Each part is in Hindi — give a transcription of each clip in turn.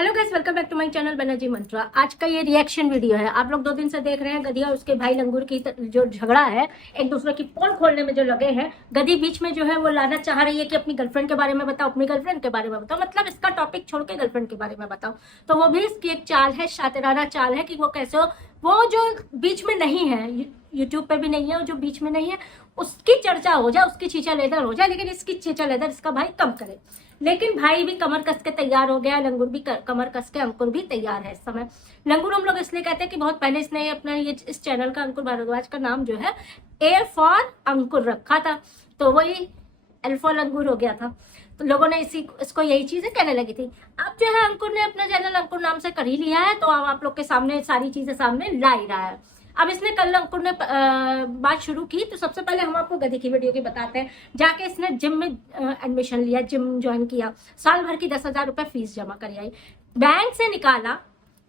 Hello guys, welcome back to my channel Banerjee Mantra. आज का ये रिएक्शन वीडियो है। आप लोग 2 दिन से देख रहे हैं गधी और उसके भाई लंगूर की जो झगड़ा है, एक दूसरे की पोल खोलने में जो लगे हैं। गधी बीच में जो है वो लाना चाह रही है कि अपनी गर्लफ्रेंड के बारे में बताओ, अपनी गर्लफ्रेंड के बारे में बताओ, मतलब इसका टॉपिक छोड़ के गर्लफ्रेंड के बारे में बताओ। तो वो भी इसकी एक चाल है, शातिराना चाल है कि वो कैसे हो, वो जो बीच में नहीं है, यूट्यूब पे भी नहीं है, जो बीच में नहीं है उसकी चर्चा हो जाए, उसकी चीचा लेदर हो जाए, लेकिन इसकी चीचा लेदर इसका भाई कम करे। लेकिन भाई भी कमर कस के तैयार हो गया, लंगूर भी कमर कस के, अंकुर भी तैयार है इस समय। लंगूर हम लोग इसलिए कहते हैं कि बहुत पहले इसने अपना ये इस चैनल का, अंकुर भारद्वाज का नाम जो है ए फॉर अंकुर रखा था, तो वही एल फॉर लंगूर हो गया था। तो लोगों ने इसको यही चीजें कहने लगी थी। अब जो है अंकुर ने अपना चैनल अंकुर नाम से कर ही लिया है, तो अब आप लोग के सामने सारी चीजें सामने ला ही रहा है। अब इसने कल अंकुर ने बात शुरू की, तो सबसे पहले हम आपको गधी की वीडियो की बताते हैं। जाके इसने जिम में एडमिशन लिया, जिम ज्वाइन किया, साल भर की 10,000 रुपए फीस जमा करी आई, बैंक से निकाला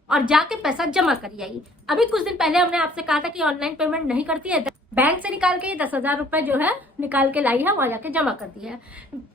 और जाके पैसा जमा करी आई। अभी कुछ दिन पहले हमने आपसे कहा था कि ऑनलाइन पेमेंट नहीं करती है, बैंक से निकाल के 10,000 रुपए जो है निकाल के लाई है, वहां जाके जमा कर दिया है।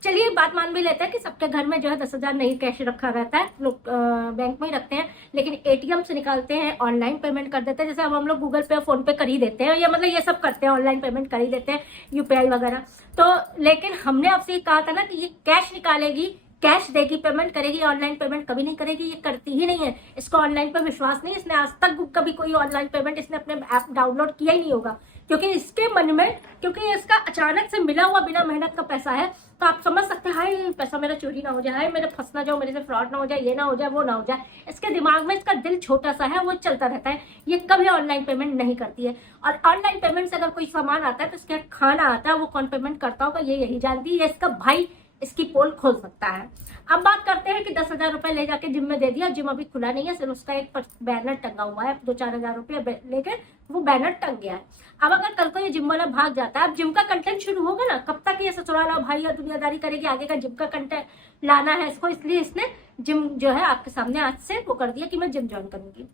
चलिए बात मान भी लेते हैं कि सबके घर में जो है 10,000 नहीं कैश रखा रहता है, लोग बैंक में ही रखते हैं, लेकिन एटीएम से निकालते हैं, ऑनलाइन पेमेंट कर देते हैं। जैसे अब हम लोग गूगल पे फोन पे कर ही देते हैं, या मतलब ये सब करते हैं, ऑनलाइन पेमेंट कर ही देते हैं, यूपीआई वगैरह। तो लेकिन हमने आपसे ये कहा था ना कि ये कैश निकालेगी, कैश देगी, पेमेंट करेगी, ऑनलाइन पेमेंट कभी नहीं करेगी। ये करती ही नहीं है, इसको ऑनलाइन पर विश्वास नहीं। इसने आज तक कभी कोई ऑनलाइन पेमेंट इसने अपने ऐप डाउनलोड किया ही नहीं होगा, क्योंकि इसके मन में, क्योंकि इसका अचानक से मिला हुआ बिना मेहनत का पैसा है। तो आप समझ सकते हैं, हाय पैसा मेरा चोरी ना हो जाए, हाय मेरे फंस ना जाओ, मेरे से फ्रॉड ना हो जाए, ये ना हो जाए, वो ना हो जाए। इसके दिमाग में, इसका दिल छोटा सा है, वो चलता रहता है। ये कभी ऑनलाइन पेमेंट नहीं करती है। और ऑनलाइन पेमेंट से अगर कोई सामान आता है तो इसके खाना आता है, वो कौन पेमेंट करता होगा ये यही जानती है। इसका भाई इसकी पोल खोल सकता है। अब बात करते हैं कि 10,000 रुपए ले जाके जिम में दे दिया, जिम अभी खुला नहीं है, सिर्फ उसका एक बैनर टंगा हुआ है, 2-4 हजार रुपये लेके वो बैनर टंग गया है। अब अगर कल को ये जिम वाला भाग जाता है, अब जिम का कंटेंट शुरू होगा ना, कब तक ये ससुराल और भाई और दुनियादारी करेगी, आगे का जिम का कंटेंट लाना है इसको, इसलिए इसने जिम जो है आपके सामने आज से वो कर दिया कि मैं जिम ज्वाइन करूंगी।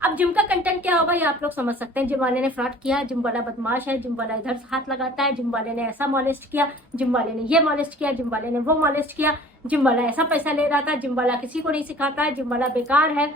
अब जिम का कंटेंट क्या होगा ये आप लोग समझ सकते हैं। जिम वाले ने फ्रॉड किया, जिम वाला बदमाश है, जिम वाला इधर हाथ लगाता है, जिम वाले ने ऐसा मॉलेस्ट किया, जिम वाले ने ये मॉलेस्ट किया, जिम वाले ने वो मॉलेस्ट किया, जिम वाला ऐसा पैसा ले रहा था, जिम वाला किसी को नहीं सिखाता है, जिम वाला बेकार है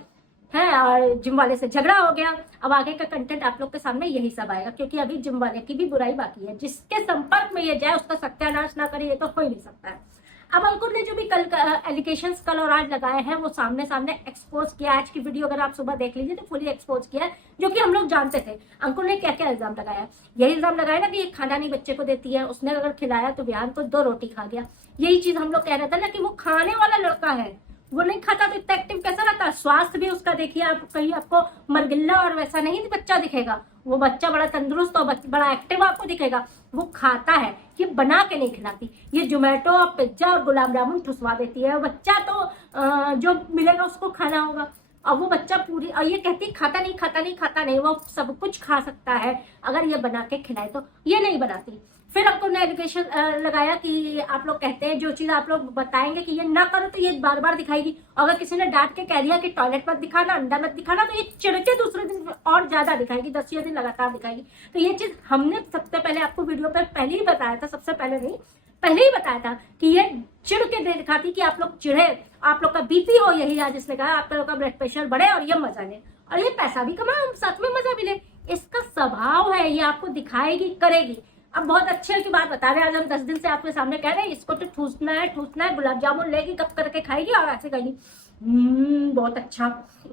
और जिम वाले से झगड़ा हो गया। अब आगे का कंटेंट आप लोग के सामने यही सब आएगा, क्योंकि अभी जिम वाले की भी बुराई बाकी है। जिसके संपर्क में ये जाए उसका सत्यानाश ना करे, ये तो हो ही नहीं सकता है। अब अंकुर ने जो भी कल एलिगेशंस कल और आज लगाए हैं वो सामने सामने एक्सपोज किया। आज की वीडियो अगर आप सुबह देख लीजिए तो फुली एक्सपोज किया है, जो कि हम लोग जानते थे। अंकुर ने क्या क्या इल्जाम लगाया, यही इल्जाम लगाया ना कि ये खाना नहीं बच्चे को देती है, उसने अगर खिलाया तो बिहान को 2 रोटी खा गया। यही चीज हम लोग कह रहे थे ना कि वो खाने वाला लड़का है, वो नहीं खाता तो इतना एक्टिव कैसा रहता। स्वास्थ्य भी उसका देखिए आप, कहीं आपको मरगिल्ला और वैसा नहीं बच्चा दिखेगा, वो बच्चा बड़ा तंदुरुस्त और बड़ा एक्टिव आपको दिखेगा। वो खाता है, ये बना के नहीं खिलाती। ये जोमेटो और पिज्जा और गुलाब जामुन ठुसवा देती है। बच्चा तो जो मिलेगा उसको खाना होगा, और वो बच्चा पूरी, और ये कहती खाता नहीं खाता नहीं खाता नहीं, वो सब कुछ खा सकता है अगर ये बना के खिलाए, तो ये नहीं बनाती। फिर आपको ने एजुकेशन लगाया कि आप लोग कहते हैं जो चीज आप लोग बताएंगे कि ये ना करो तो ये बार बार दिखाएगी। अगर किसी ने डांट के कह दिया कि टॉयलेट मत दिखाना, अंडा मत दिखाना, तो ये चिढ़ के दूसरे दिन और ज्यादा दिखाएगी, 10 दिन लगातार दिखाएगी। तो ये चीज हमने सबसे पहले आपको वीडियो पर पहले ही बताया था, सबसे पहले नहीं, पहले ही बताया था कि ये चिढ़ के दे दिखाती कि आप लोग चिढ़े, आप लोग का बीपी हो, यही आज इसने कहा आप लोग का ब्लड प्रेशर बढ़े और ये मजा ले, और ये पैसा भी कमाए, साथ में मजा भी ले। इसका स्वभाव है, ये आपको दिखाएगी, करेगी। अब बहुत अच्छे की बात बता रहे हैं, आज हम 10 दिन से आपके सामने कह रहे हैं इसको तो ठूसना है, गुलाब जामुन लेगी, कब करके खाएगी और ऐसे कहेगी बहुत अच्छा,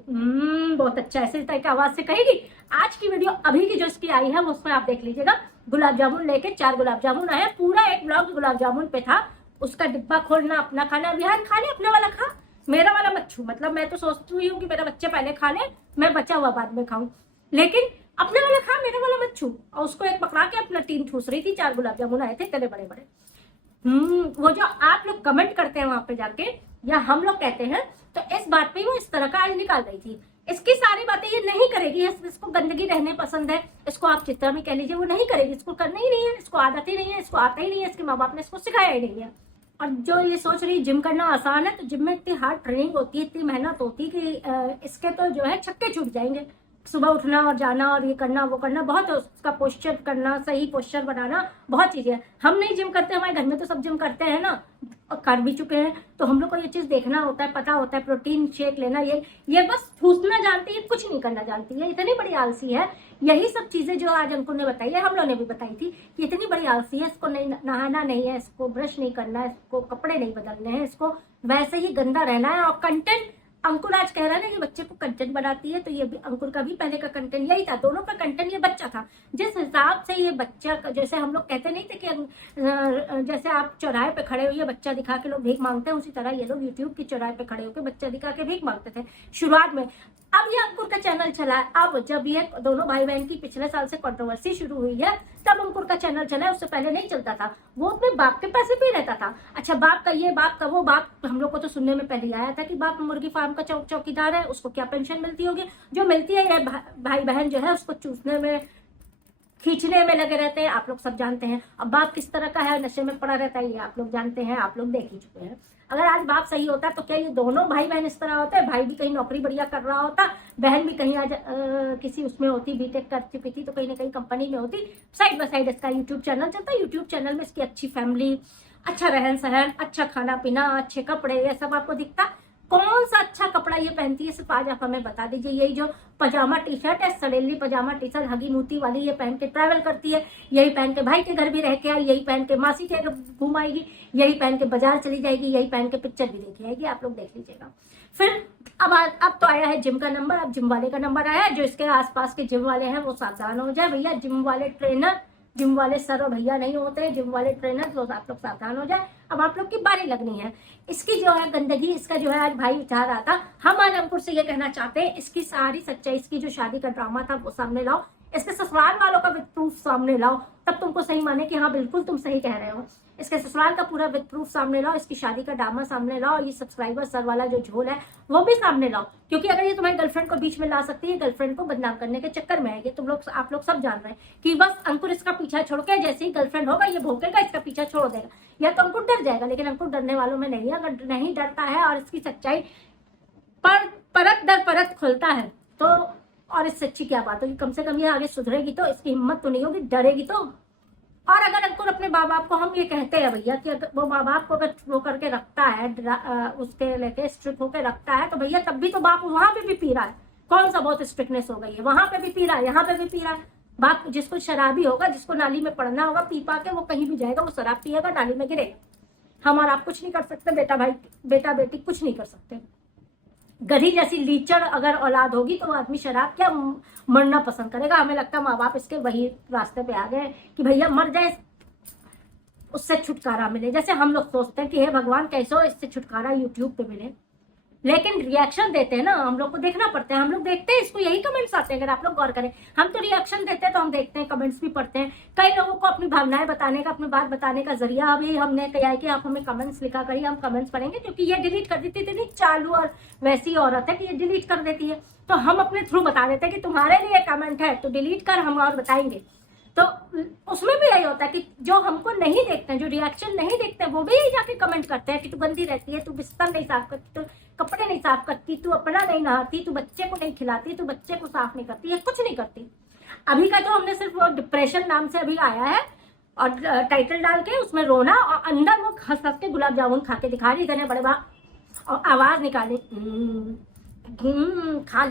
बहुत अच्छा, ऐसे तरह की आवाज से कहेगी। आज की वीडियो अभी की जो इसकी आई है वो उसमें आप देख लीजिएगा। गुलाब जामुन लेके 4 गुलाब जामुन आए, पूरा एक ब्लॉग गुलाब जामुन पे था। उसका डिब्बा खोलना, अपना खाना, विहान खा ले, अपने वाला खा, मेरा वाला मत छू। मतलब मैं तो सोचती हुई हूँ कि मेरा बच्चे पहले खा ले, मैं बचा हुआ बाद में खाऊं, लेकिन अपने वाला खा, मेरा वाला मत छू। और उसको एक पकड़ा के अपना 3 ठूस रही थी। 4 गुलाब जामुन आए थे, इतने बड़े बड़े। वो जो आप लोग कमेंट करते हैं वहां पे जाके, या हम लोग कहते हैं, तो इस बात पे वो इस तरह का आज निकाल रही थी। इसकी सारी बातें ये नहीं करेगी, इसको गंदगी रहने पसंद है, इसको आप चित्रा में कह लीजिए, वो नहीं करेगी, इसको करना ही नहीं है, इसको आदत ही नहीं है, इसको आता ही नहीं है, इसके माँ बाप ने इसको सिखाया ही नहीं है। और जो ये सोच रही जिम करना आसान है, तो जिम में इतनी हार्ड ट्रेनिंग होती है, इतनी मेहनत होती है कि इसके तो जो है छक्के छूट जाएंगे। सुबह उठना और जाना और ये करना वो करना, बहुत उसका पोस्चर करना, सही पोस्चर बनाना, बहुत चीजें। हम नहीं जिम करते, हमारे घर में तो सब जिम करते हैं ना। कर भी चुके हैं, तो हम लोग को ये चीज देखना होता है, पता होता है, प्रोटीन शेक लेना, ये बस ठूसना जानती है, कुछ नहीं करना जानती है, इतनी बड़ी आलसी है। यही सब चीजें जो आज अंकुर ने बताई है, हम लोगों ने भी बताई थी कि इतनी बड़ी आलसी है, इसको नहीं नहाना नहीं है, इसको ब्रश नहीं करना है, इसको कपड़े नहीं बदलने हैं, इसको वैसे ही गंदा रहना है। और कंटेंट अंकुर आज कह रहा है ना कि बच्चे को कंटेंट बनाती है, तो ये भी अंकुर का भी पहले का कंटेंट यही था, दोनों का कंटेंट ये बच्चा था। जिस हिसाब से ये बच्चा, जैसे हम लोग कहते नहीं थे कि जैसे आप चौराहे पे खड़े हुए बच्चा दिखा के लोग भीख मांगते हैं, उसी तरह ये लोग यूट्यूब की चौराहे पे खड़े होकर बच्चा दिखा के भीख मांगते थे शुरुआत में। अब ये अंकुर का चैनल चला है, अब जब ये दोनों भाई बहन की पिछले साल से कंट्रोवर्सी शुरू हुई है, तब अंकुर का चैनल चला है, उससे पहले नहीं चलता था। वो अपने बाप के पैसे पे रहता था। अच्छा, बाप का ये, बाप का वो, बाप हम लोग को तो सुनने में पहले आया था कि बाप मुर्गी फार्म का चौकीदार है, उसको क्या पेंशन मिलती होगी, जो मिलती है भाई बहन जो है उसको चूसने में, खींचने में लगे रहते हैं, आप लोग सब जानते हैं। अब बाप किस तरह का है, नशे में पड़ा रहता है, ये आप लोग जानते हैं, आप लोग देख ही चुके हैं। अगर आज बाप सही होता तो क्या ये दोनों भाई बहन इस तरह होते? भाई भी कहीं नौकरी बढ़िया कर रहा होता, बहन भी कहीं आज किसी उसमें होती, बीटेक कर चुकी थी तो कहीं ना कहीं कंपनी में होती, साइड बाय साइड इसका यूट्यूब चैनल चलता। यूट्यूब चैनल में इसकी अच्छी फैमिली, अच्छा रहन सहन, अच्छा खाना पीना, अच्छे कपड़े, ये सब आपको दिखता। कौन सा अच्छा कपड़ा ये पहनती है, सिर्फ आज आप हमें बता दीजिए। यही जो पजामा टी शर्ट है, सड़ेली पजामा टी शर्ट हगी मूती वाली, ये पहन के ट्रैवल करती है, यही पहन के भाई के घर भी रह के आई, यही पहन के मासी के घर घूम आएगी, यही पहन के बाजार चली जाएगी, यही पहन के पिक्चर भी देखी आएगी, आप लोग देख लीजिएगा। फिर अब तो आया है जिम का नंबर, अब जिम वाले का नंबर आया है। जो इसके आसपास के जिम वाले हैं वो सावधान हो जाए भैया, जिम वाले ट्रेनर, जिम वाले सर और भैया नहीं होते, जिम वाले ट्रेनर, तो आप लोग सावधान हो जाए। अब आप लोग की बारी लगनी है। इसकी जो है गंदगी, इसका जो है आज भाई उठा रहा था। हम आज अंकुर से ये कहना चाहते हैं, इसकी सारी सच्चाई, इसकी जो शादी का ड्रामा था वो सामने लाओ, इसके ससुराल वालों का विद प्रूफ सामने लाओ, तब तुमको सही माने कि हाँ बिल्कुल तुम सही कह रहे हो। इसके ससुराल का पूरा विद प्रूफ सामने लाओ, इसकी शादी का ड्रामा सामने लाओ, ये सब्सक्राइबर सर वाला जो झोल है वो भी सामने लाओ। क्योंकि अगर ये तुम्हारी गर्लफ्रेंड को बीच में ला सकती है, गर्लफ्रेंड को बदनाम करने के चक्कर में है ये, तुम लोग आप लोग सब जान रहे हैं कि बस अंकुर इसका पीछा छोड़ के, जैसे ही गर्लफ्रेंड होगा ये भोंकेगा, इसका पीछा छोड़ देगा, या तो अंकुर डर जाएगा। लेकिन अंकुर डरने वालों में नहीं है। अगर नहीं डरता है और इसकी सच्चाई परत दर परत खुलता है तो और इससे अच्छी क्या बात होगी। कम से कम ये आगे सुधरेगी तो, इसकी हिम्मत तो नहीं होगी, डरेगी तो। और अगर अंकुर अपने माँ बाप को, हम ये कहते हैं भैया कि अगर वो माँ बाप को अगर वो करके रखता है, उसके लेके स्ट्रिक्ट होकर रखता है, तो भैया तब भी तो बाप वहां पे भी पी रहा है। कौन सा बहुत स्ट्रिक्टनेस हो गई है, वहां पे भी पी रहा है, यहाँ पे भी पी रहा है। बाप जिसको शराबी होगा, जिसको नाली में पड़ना होगा, पी पा के वो कहीं भी जाएगा, वो शराब पिएगा, नाली में गिरेगा। हम और आप कुछ नहीं कर सकते, बेटा बेटी कुछ नहीं कर सकते। गधी जैसी लीचड़ अगर औलाद होगी तो आदमी शराब क्या मरना पसंद करेगा। हमें लगता है माँ बाप इसके वही रास्ते पे आ गए कि भैया मर जाए, उससे छुटकारा मिले। जैसे हम लोग सोचते हैं कि हे भगवान कैसे हो इससे छुटकारा यूट्यूब पे मिले, लेकिन रिएक्शन देते हैं ना, हम लोग को देखना पड़ता है। हम लोग देखते हैं इसको, यही कमेंट्स आते हैं। अगर आप लोग गौर करें, हम तो रिएक्शन देते हैं तो हम देखते हैं, कमेंट्स भी पढ़ते हैं। कई लोगों को अपनी भावनाएं बताने का, अपनी बात बताने का जरिया अभी हमने कहा है कि आप हमें कमेंट्स लिखा करिए, हम कमेंट्स पढ़ेंगे। क्योंकि ये डिलीट कर देती थी, चालू और वैसी औरत है कि ये डिलीट कर देती है, तो हम अपने थ्रू बता देते हैं कि तुम्हारे लिए कमेंट है तो डिलीट कर, हम और बताएंगे। तो उसमें भी यही होता है कि जो हमको नहीं देखते हैं, जो रिएक्शन नहीं देखते हैं, वो भी यही जाके कमेंट करते हैं कि तू गंदी रहती है, तू बिस्तर नहीं साफ करती, तू कपड़े नहीं साफ करती, तू अपना नहीं नहाती, तू बच्चे को नहीं खिलाती, तू बच्चे को साफ नहीं करती, ये कुछ नहीं करती। अभी का जो हमने सिर्फ वो डिप्रेशन नाम से अभी आया है और टाइटल डाल के उसमें रोना, और अंदर वो हंस हंस के गुलाब जामुन खा के दिखा रही, इतने बड़े बात, और आवाज निकाले, खा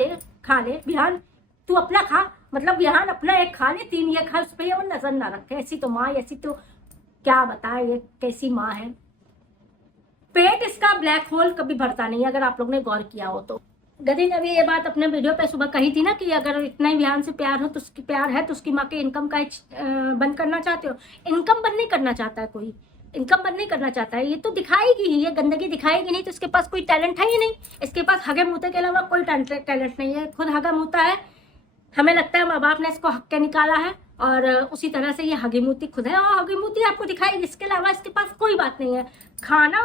ले बिहान, तू अपना खा, मतलब बिहान अपना एक खा ले, 3 ये खा, उस पर वो नजर ना रखे। ऐसी तो माँ, ऐसी तो क्या बताए ये कैसी माँ है। पेट इसका ब्लैक होल कभी भरता नहीं, अगर आप लोग ने गौर किया हो तो। गधी ने भी ये बात अपने वीडियो पे सुबह कही थी ना कि अगर इतना ही बिहान से प्यार हो तो उसकी प्यार है तो उसकी माँ के इनकम का बंद करना चाहते हो। इनकम बंद नहीं करना चाहता है कोई, इनकम बंद नहीं करना चाहता है। ये तो दिखाएगी ही, ये गंदगी दिखाएगी नहीं तो इसके पास कोई टैलेंट है ही नहीं। इसके पास हगे मुँहते के अलावा कोई टैलेंट नहीं है, खुद हगा मुँहता है। हमें लगता है माँ बाप ने इसको हक के निकाला है और उसी तरह से ये हगीमूती खुद है और हगीमूती आपको दिखाएगी। इसके अलावा इसके पास कोई बात नहीं है। खाना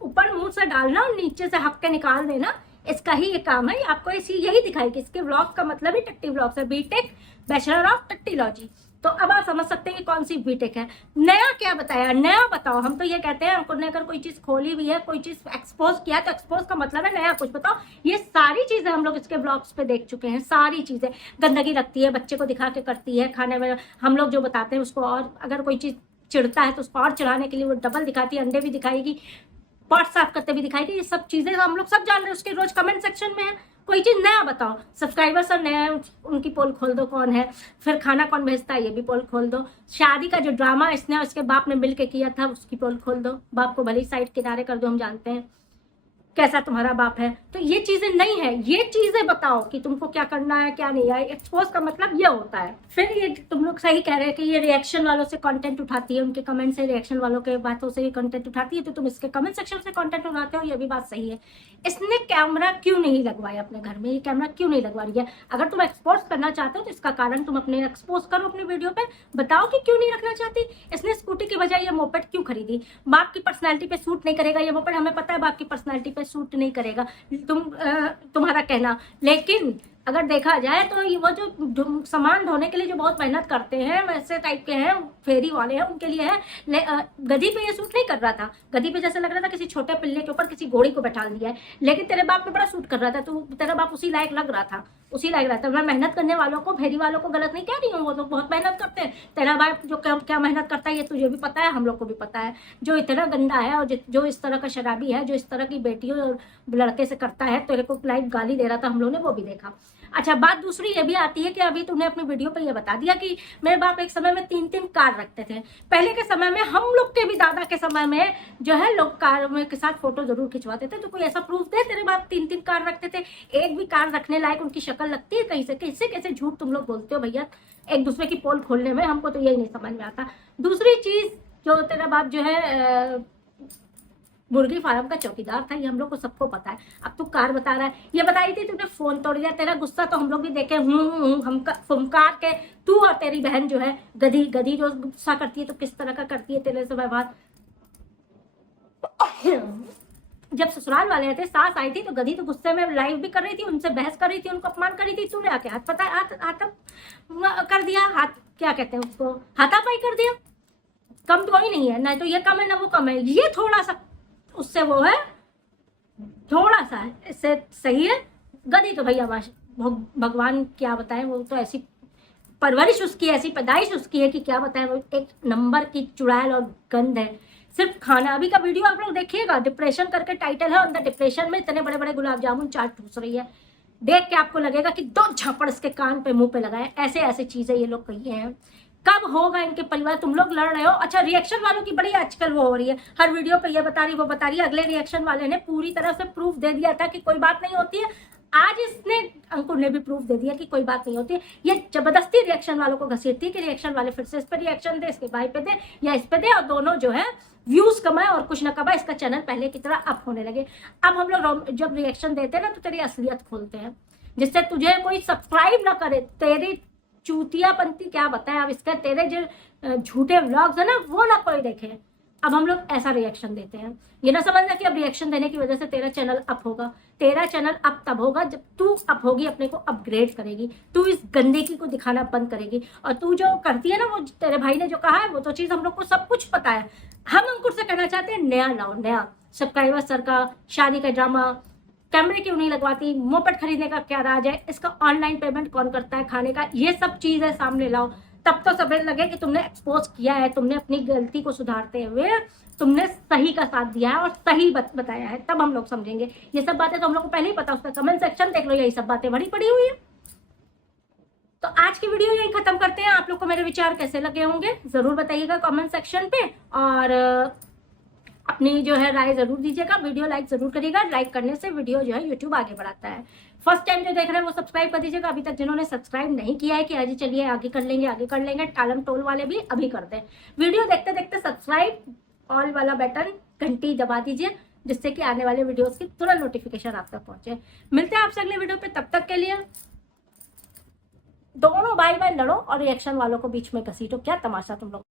ऊपर मुंह से डालना और नीचे से हक के निकाल देना, इसका ही ये काम है। आपको यही दिखाएगी। इसके व्लॉग का मतलब ही टट्टी व्लॉग्स है, बीटेक बैचलर ऑफ टट्टीलॉजी। तो अब आप समझ सकते हैं कि कौन सी बीटेक है। नया क्या बताया, नया बताओ। हम तो ये कहते हैं अंकुर ने अगर कोई चीज खोली भी है, कोई चीज एक्सपोज किया तो एक्सपोज का मतलब है नया कुछ बताओ। ये सारी चीजें हम लोग इसके ब्लॉग्स पे देख चुके हैं। सारी चीजें गंदगी रखती है, बच्चे को दिखा के करती है, खाने में हम लोग जो बताते हैं उसको, और अगर कोई चीज चिढ़ता है तो उसको और चिढ़ाने के लिए वो डबल दिखाती है, अंडे भी दिखाएगी, पॉट साफ करते भी दिखाएगी। ये सब चीजें हम लोग सब जान रहे हैं। उसके रोज कमेंट सेक्शन में है, कोई चीज नया बताओ, सब्सक्राइबर सब नया है उनकी पोल खोल दो कौन है, फिर खाना कौन भेजता है ये भी पोल खोल दो, शादी का जो ड्रामा इसने उसके बाप ने मिलके किया था उसकी पोल खोल दो, बाप को भले ही साइड किनारे कर दो, हम जानते हैं कैसा तुम्हारा बाप है। तो ये चीजें नहीं है, ये चीजें बताओ कि तुमको क्या करना है क्या नहीं है। एक्सपोज का मतलब ये होता है। फिर ये तुम लोग सही कह रहे हैं कि ये रिएक्शन वालों से कंटेंट उठाती है, उनके कमेंट से, रिएक्शन वालों के बातों से ये कंटेंट उठाती है, तो तुम इसके कमेंट सेक्शन से कंटेंट उठाते हो, ये भी बात सही है। इसने कैमरा क्यों नहीं लगवाया अपने घर में, ये कैमरा क्यों नहीं लगवा रही है? अगर तुम एक्सपोज करना चाहते हो तो इसका कारण तुम अपने एक्सपोज करो अपने वीडियो पे, बताओ कि क्यों नहीं रखना चाहती। इसने स्कूटी की बजाय ये मोपेड क्यों खरीदी? बाप की पर्सनैलिटी पे सूट नहीं करेगा ये मोपेड, हमें पता है बाप की पर्सनैलिटी पे सूट नहीं करेगा तुम्हारा कहना। लेकिन अगर देखा जाए तो वो जो सामान ढोने के लिए जो बहुत मेहनत करते हैं वैसे टाइप के हैं, फेरी वाले हैं, उनके लिए है। गधी पे ये सूट नहीं कर रहा था, गधी पे जैसे लग रहा था किसी छोटे पिल्ले के ऊपर किसी घोड़ी को बैठा दिया है, लेकिन तेरे बाप पे बड़ा सूट कर रहा था, तो तेरा बाप उसी लायक लग रहा था, उसी लायक रहा था। मैं मेहनत करने वालों को, फेरी वालों को गलत नहीं कह रही हूँ, वो तो बहुत मेहनत करते हैं। तेरा बाप जो क्या मेहनत करता है ये तुझे भी पता है, हम लोग को भी पता है। जो इतना गंदा है और जो इस तरह का शराबी है, जो इस तरह की बेटियों और लड़के से करता है, तेरे को लाइव गाली दे रहा था, हम लोग ने वो भी देखा। अच्छा, बात दूसरी ये भी आती है कि अभी तुमने अपनी वीडियो पे ये बता दिया कि मेरे बाप एक समय में 3-3 कार रखते थे। पहले के समय में, हम लोग के भी दादा के समय में जो है, लोग कार में के साथ फोटो जरूर खिंचवाते थे। तो कोई ऐसा प्रूफ दे तेरे बाप 3-3 कार रखते थे? एक भी कार रखने लायक उनकी शक्ल लगती है कहीं से? कैसे झूठ तुम लोग बोलते हो भैया एक दूसरे की पोल खोलने में, हमको तो यही नहीं समझ में आता। दूसरी चीज, जो तेरा बाप जो है मुर्गी फार्म का चौकीदार था, ये हम लोग को सबको पता है। अब तू कार बता रहा है, ये बताई थी तुमने फोन तोड़ दिया, तेरा गुस्सा तो हम लोग भी देखे, हम फुमकार के। तू और तेरी बहन जो है गधी जो गुस्सा करती है तो किस तरह का करती है तेरे से व्यवहार। जब ससुराल वाले थे, सास आई थी तो गधी तो गुस्से में लाइव भी कर रही थी, उनसे बहस कर रही थी, उनको अपमान कर रही थी। तूने आके हाथ कर दिया, हाथ क्या कहते हैं उसको, हाथापाई कर दिया। कम तो ही नहीं है, ना तो ये कम है ना वो कम है, ये थोड़ा सा उससे वो है, थोड़ा सा है, इससे सही है। गधी तो भैया भगवान क्या बताएं, वो तो ऐसी परवरिश उसकी, ऐसी पैदाइश उसकी है कि क्या बताएं, वो एक नंबर की चुड़ैल और गंध है। सिर्फ खाना, अभी का वीडियो आप लोग देखिएगा, डिप्रेशन करके टाइटल है, अंदर डिप्रेशन में इतने बड़े बड़े गुलाब जामुन चाट ठूस रही है, देख के आपको लगेगा कि 2 झापड़ इसके कान पे मुंह पे लगाए। ऐसे चीजें ये लोग कही हैं। कब होगा इनके परिवार? तुम लोग लड़ रहे हो। अच्छा, रिएक्शन वालों की बड़ी आजकल वो हो रही है, हर वीडियो पे ये बता रही वो बता रही है। अगले रिएक्शन वाले ने पूरी तरह से प्रूफ दे दिया था कि कोई बात नहीं होती है। आज इसने, अंकुर ने भी प्रूफ दे दिया कि कोई बात नहीं होती है। ये जबरदस्ती रिएक्शन वालों को घसीटती है कि रिएक्शन वाले फिर से इस पर रिएक्शन दे, इसके भाई पे दे या इस पे दे, और दोनों जो है व्यूज कमाए और कुछ ना कमाए, इसका चैनल पहले की तरह अप होने लगे। अब हम लोग जब रिएक्शन देते हैं ना तो तेरी असलियत खोलते हैं, जिससे तुझे कोई सब्सक्राइब ना करे। तेरी चूतियापंती क्या बताएं अब इसका, तेरे जो झूठे व्लॉग्स है ना वो ना कोई देखे। अब हम लोग ऐसा रिएक्शन देते हैं, ये ना समझना कि अब रिएक्शन देने की वजह से तेरा चैनल अप होगा। तेरा चैनल अप तब होगा जब तू अप होगी, अपने को अपग्रेड करेगी, तू इस गंदगी को दिखाना बंद करेगी। और तू जो करती है ना, वो तेरे भाई ने जो कहा है वो तो चीज हम लोग को सब कुछ पता है। हम अंकुर से कहना चाहते हैं नया लाओ, नया सब्सक्राइबर सर का शादी का ड्रामा, कैमरे क्यों नहीं लगवाती, मोपेड खरीदने का क्या राज है, इसका ऑनलाइन पेमेंट कौन करता है खाने का, ये सब चीजें सामने लाओ। तब तो सब लगे कि तुमने एक्सपोज किया है, तुमने अपनी गलती को सुधारते हुए तुमने सही का साथ दिया है और सही बताया है, तब हम लोग समझेंगे। ये सब बातें तो हम लोग को पहले ही पता, उसका कमेंट सेक्शन देख लो, यही सब बातें बड़ी पड़ी हुई है। तो आज की वीडियो यही खत्म करते हैं। आप लोग को मेरे विचार कैसे लगे होंगे जरूर बताइएगा कमेंट सेक्शन पे, और अपनी जो है राय जरूर दीजिएगा। वीडियो लाइक जरूर करिएगा, लाइक करने से वीडियो जो है यूट्यूब आगे बढ़ाता है। फर्स्ट टाइम जो देख रहे हैं वो सब्सक्राइब कर दीजिएगा। अभी तक जिन्होंने सब्सक्राइब नहीं किया है कि आज चलिए आगे कर लेंगे, टालम टोल वाले भी अभी करते हैं। वीडियो देखते देखते सब्सक्राइब ऑल वाला बटन घंटी दबा दीजिए, जिससे कि आने वाले वीडियोस की तुरंत नोटिफिकेशन आप तक पहुंचे। मिलते हैं आपसे अगले वीडियो पे, तब तक के लिए दोनों भाई लड़ो और रिएक्शन वालों को बीच में घसीटो। क्या तमाशा तुम लोग।